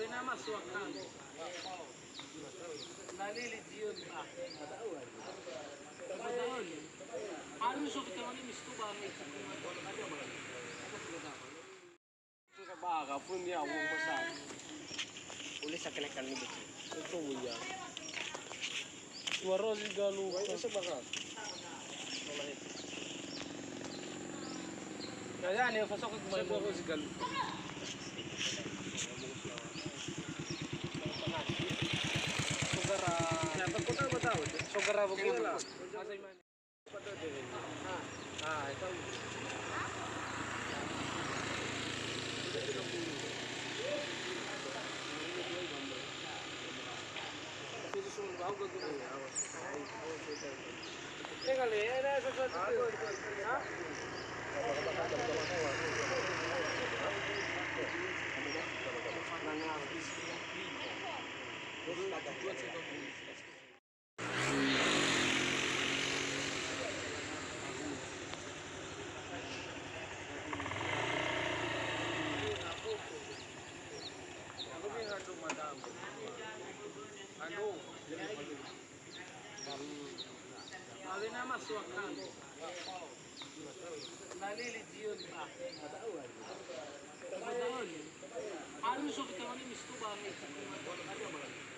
Sabi na maswak na. Nalilit yun pa. Madahon. Ano so kita man misto ba may ada ba? Sa baka pun niya mo masak. Uli sa kinakan ni Bici. Ito mo yan. Suara si Galuh. Wala sa baka. Kaya ano pasok ko Sa baka si Galuh. Sugara. Dapat ko tayo matawad. Sugara wag mo. Wala. Asay man. Pato din. Ito. Susunod ba ako gagawin? Teka le, ano sa sa. Ha? Sabi na maswak na. Nalilit yun pa. Madahon. Ano so kita man misto ba may ada ba?